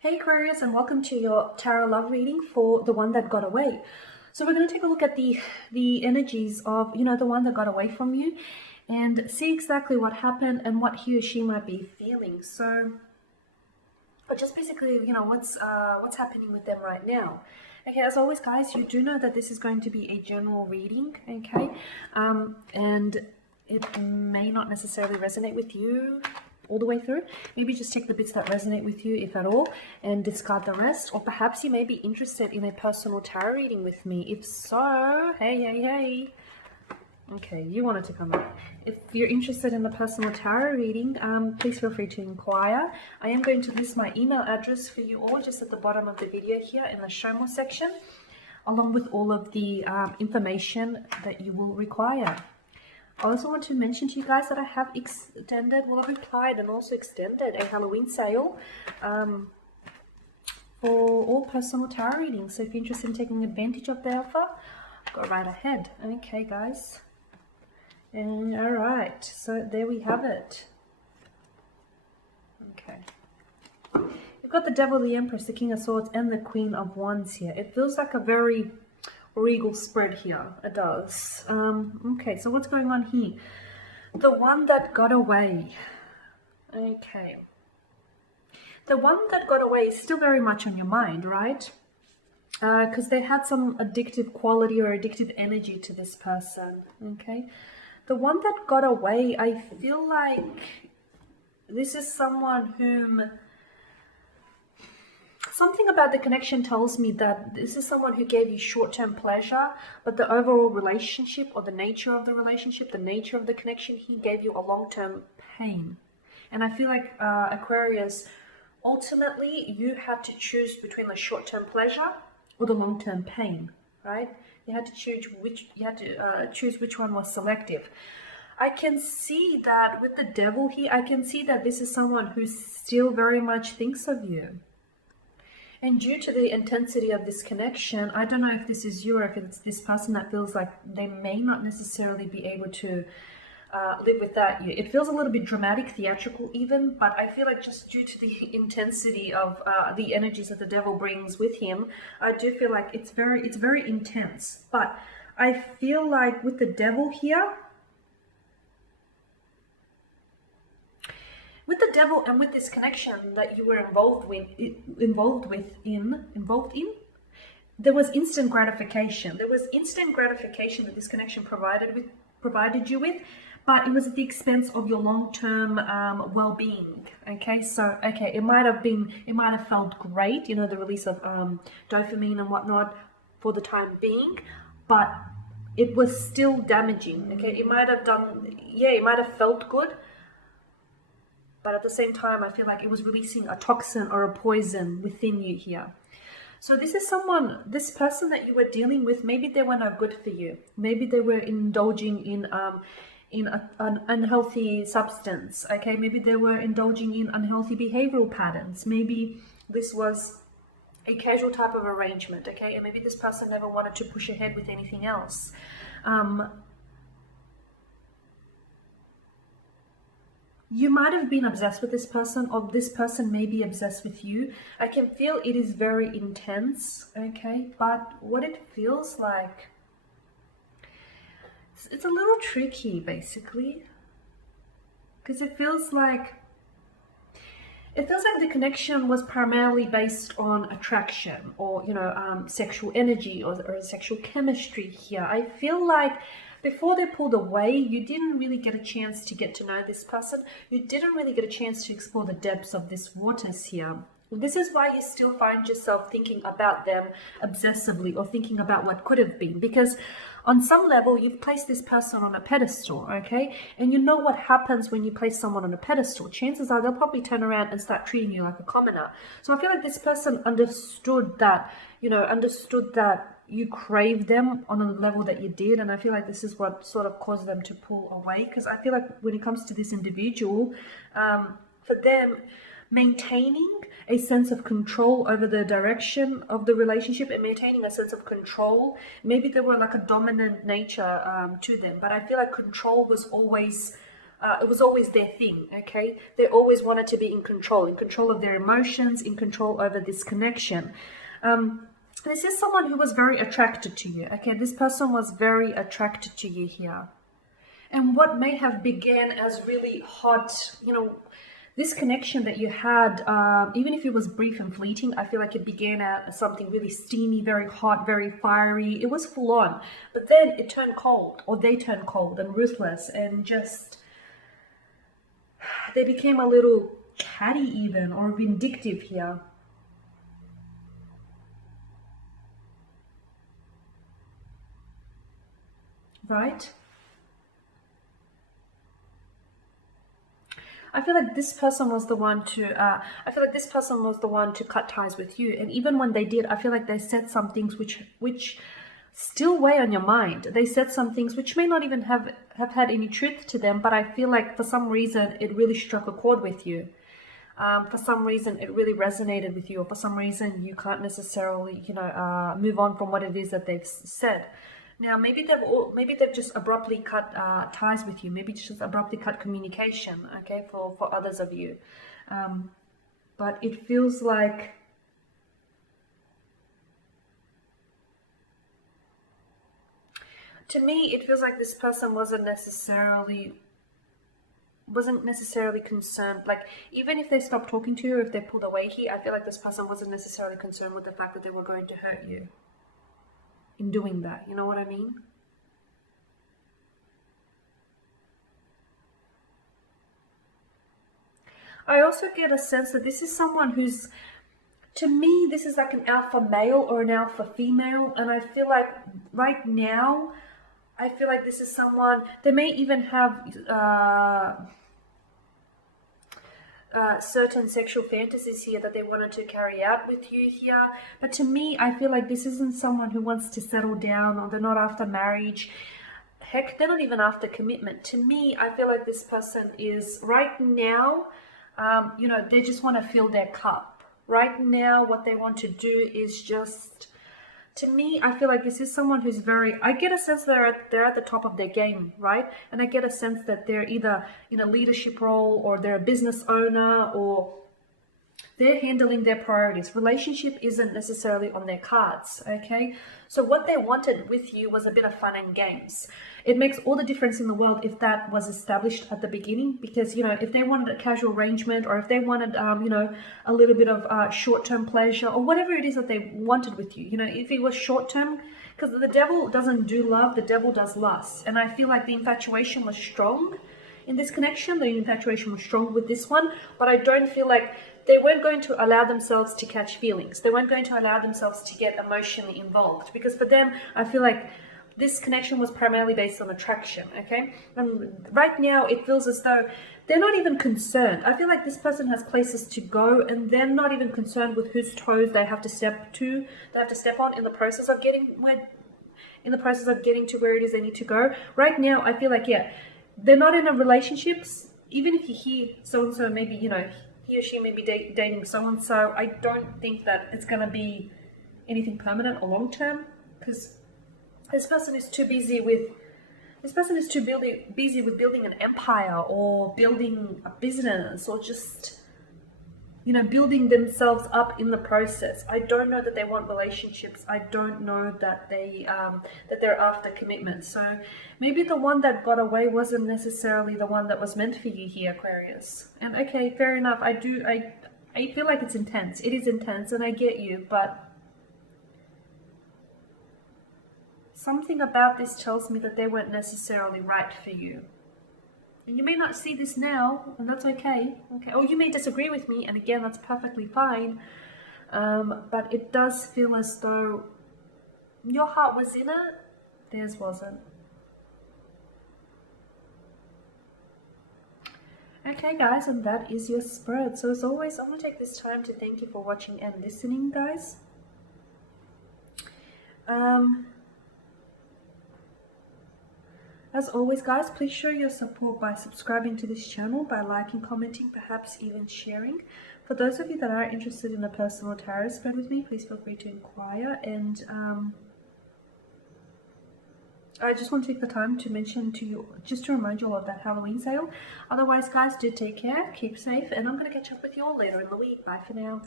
Hey Aquarius, and welcome to your tarot love reading for the one that got away. So we're going to take a look at the energies of, the one that got away from you and see exactly what happened and what he or she might be feeling. So, but just basically, what's happening with them right now. Okay, as always, guys, you do know that this is going to be a general reading, okay? And it may not necessarily resonate with you all the way through. Maybe just take the bits that resonate with you, if at all, and discard the rest. Or perhaps you may be interested in a personal tarot reading with me. If so, hey. Okay, you wanted to come up. If you're interested in a personal tarot reading, please feel free to inquire. I am going to list my email address for you all just at the bottom of the video here in the show more section, along with all of the information that you will require. I also want to mention to you guys that I have replied and also extended a Halloween sale for all personal tarot readings. So if you're interested in taking advantage of the offer, go right ahead. Okay, guys. And all right, so there we have it. Okay. You've got the Devil, the Empress, the King of Swords, and the Queen of Wands here. It feels like a very regal spread here. It does. Okay, so what's going on here? The one that got away. Okay. The one that got away is still very much on your mind, right? Because they had some addictive quality or addictive energy to this person. Okay. The one that got away, I feel like this is someone whom... Something about the connection tells me that this is someone who gave you short-term pleasure, but the overall relationship or the nature of the relationship, the nature of the connection, he gave you a long-term pain. And I feel like Aquarius, ultimately, you had to choose between the short-term pleasure or the long-term pain, right? You had to choose which one was selective. I can see that with the Devil here, I can see that this is someone who still very much thinks of you. And due to the intensity of this connection, I don't know if this is you or if it's this person that feels like they may not necessarily be able to live without you. It feels a little bit dramatic, theatrical even, but I feel like just due to the intensity of the energies that the Devil brings with him, I do feel like it's very intense. But I feel like with the Devil here, with the Devil and with this connection that you were involved in, there was instant gratification. There was instant gratification that this connection provided you with, but it was at the expense of your long-term well-being. Okay, so it might have felt great, the release of dopamine and whatnot for the time being, but it was still damaging. Okay, it might have felt good, but at the same time, I feel like it was releasing a toxin or a poison within you here. So this is person that you were dealing with, maybe they were no good for you. Maybe they were indulging in an unhealthy substance, okay? Maybe they were indulging in unhealthy behavioral patterns. Maybe this was a casual type of arrangement, okay? And maybe this person never wanted to push ahead with anything else. You might have been obsessed with this person, or this person may be obsessed with you. I can feel it is very intense, okay? But what it feels like, it's a little tricky, basically. Because it feels like the connection was primarily based on attraction or, sexual energy or sexual chemistry here. I feel like before they pulled away, you didn't really get a chance to get to know this person. You didn't really get a chance to explore the depths of this waters here. This is why you still find yourself thinking about them obsessively or thinking about what could have been. Because on some level, you've placed this person on a pedestal, okay? And you know what happens when you place someone on a pedestal. Chances are they'll probably turn around and start treating you like a commoner. So I feel like this person understood that you crave them on a level that you did, and I feel like this is what sort of caused them to pull away. Because I feel like when it comes to this individual, for them, maintaining a sense of control over the direction of the relationship and maintaining a sense of control, maybe there were like a dominant nature to them, but I feel like control was always it was always their thing, okay? They always wanted to be in control of their emotions, in control over this connection. This is someone who was very attracted to you, okay? This person was very attracted to you here. And what may have began as really hot, you know, this connection that you had, even if it was brief and fleeting, I feel like it began as something really steamy, very hot, very fiery. It was full on. But then it turned cold, or they turned cold and ruthless, and just, they became a little catty even, or vindictive here. Right? I feel like this person was the one to, cut ties with you. And even when they did, I feel like they said some things which still weigh on your mind. They said some things which may not even have had any truth to them, but I feel like for some reason it really struck a chord with you. For some reason it really resonated with you, or for some reason you can't necessarily, you know, move on from what it is that they've said. Now, maybe they've just abruptly cut ties with you. Maybe just abruptly cut communication, okay, for others of you. But it feels like, to me, it feels like this person wasn't necessarily concerned. Like, even if they stopped talking to you, or if they pulled away here, I feel like this person wasn't necessarily concerned with the fact that they were going to hurt you in doing that. You know what I mean? I also get a sense that this is someone who's, to me, this is like an alpha male or an alpha female. And I feel like right now, I feel like this is someone, they may even have certain sexual fantasies here that they wanted to carry out with you here. But to me, I feel like this isn't someone who wants to settle down, or they're not after marriage. Heck, they're not even after commitment. To me, I feel like this person is right now, you know, they just want to fill their cup. Right now, what they want to do is just, to me, I feel like this is someone who's very, I get a sense they're at the top of their game, right? And I get a sense that they're either in a leadership role, or they're a business owner, or they're handling their priorities. Relationship isn't necessarily on their cards, okay? So what they wanted with you was a bit of fun and games. It makes all the difference in the world if that was established at the beginning, because, you know, if they wanted a casual arrangement, or if they wanted, you know, a little bit of short-term pleasure, or whatever it is that they wanted with you, you know, if it was short-term, because the devil doesn't do love, the devil does lust. And I feel like the infatuation was strong in this connection. The infatuation was strong with this one, but I don't feel like they weren't going to allow themselves to catch feelings. They weren't going to allow themselves to get emotionally involved, because for them, I feel like this connection was primarily based on attraction, okay? And right now, it feels as though they're not even concerned. I feel like this person has places to go, and they're not even concerned with whose toes they have to step on in the process of getting to where it is they need to go. Right now, I feel like, yeah, they're not in a relationship. Even if you hear so-and-so, maybe, you know, he or she may be dating so-and-so, I don't think that it's going to be anything permanent or long-term, because this person is too busy with building an empire, or building a business, or just, you know, building themselves up in the process. I don't know that they want relationships. I don't know that they're after commitment. So maybe the one that got away wasn't necessarily the one that was meant for you here, Aquarius. And okay, fair enough. I feel like it's intense. It is intense, and I get you, but something about this tells me that they weren't necessarily right for you. And you may not see this now, and that's okay. Okay, or you may disagree with me, and again, that's perfectly fine. But it does feel as though your heart was in it, theirs wasn't. Okay, guys, and that is your spread. So as always, I'm going to take this time to thank you for watching and listening, guys. As always, guys, please show your support by subscribing to this channel, by liking, commenting, perhaps even sharing. For those of you that are interested in a personal tarot spread with me, please feel free to inquire. And I just want to take the time to mention to you, just to remind you all of that Halloween sale. Otherwise, guys, do take care, keep safe, and I'm going to catch up with you all later in the week. Bye for now.